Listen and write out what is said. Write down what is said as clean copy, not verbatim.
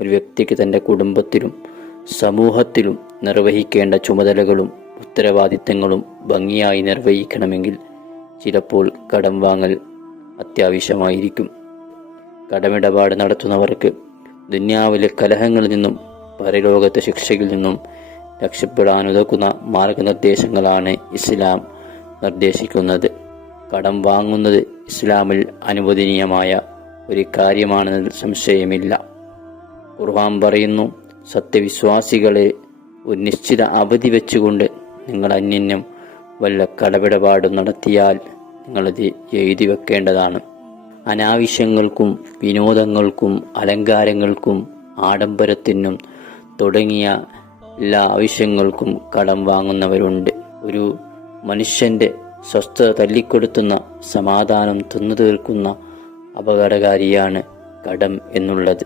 ഒരു വ്യക്തിക്ക് തൻ്റെ കുടുംബത്തിലും സമൂഹത്തിലും നിർവഹിക്കേണ്ട ചുമതലകളും ഉത്തരവാദിത്തങ്ങളും ഭംഗിയായി നിർവഹിക്കണമെങ്കിൽ ചിലപ്പോൾ കടം വാങ്ങൽ അത്യാവശ്യമായിരിക്കും. കടമിടപാട് നടത്തുന്നവർക്ക് ദുന്യാവിലെ കലഹങ്ങളിൽ നിന്നും പരലോകത്തെ ശിക്ഷയിൽ നിന്നും രക്ഷപ്പെടാനുതകുന്ന മാർഗനിർദ്ദേശങ്ങളാണ് ഇസ്ലാം നിർദ്ദേശിക്കുന്നത്. കടം വാങ്ങുന്നത് ഇസ്ലാമിൽ അനുവദനീയമായ ഒരു കാര്യമാണെന്നതിൽ സംശയമില്ല. ഖുർആൻ പറയുന്നു, സത്യവിശ്വാസികളെ ഒരു നിശ്ചിത അവധി വെച്ചുകൊണ്ട് നിങ്ങൾ അന്യനും വല്ല കടമിടപാടും നടത്തിയാൽ നിങ്ങളത് എഴുതി വെക്കേണ്ടതാണ്. അനാവശ്യങ്ങൾക്കും വിനോദങ്ങൾക്കും അലങ്കാരങ്ങൾക്കും ആഡംബരത്തിനും തുടങ്ങിയ എല്ലാ ആവശ്യങ്ങൾക്കും കടം വാങ്ങുന്നവരുണ്ട്. ഒരു മനുഷ്യൻ്റെ സ്വസ്ഥത തല്ലിക്കൊടുത്തുന്ന, സമാധാനം തിന്നു തീർക്കുന്ന അപകടകാരിയാണ് കടം എന്നുള്ളത്.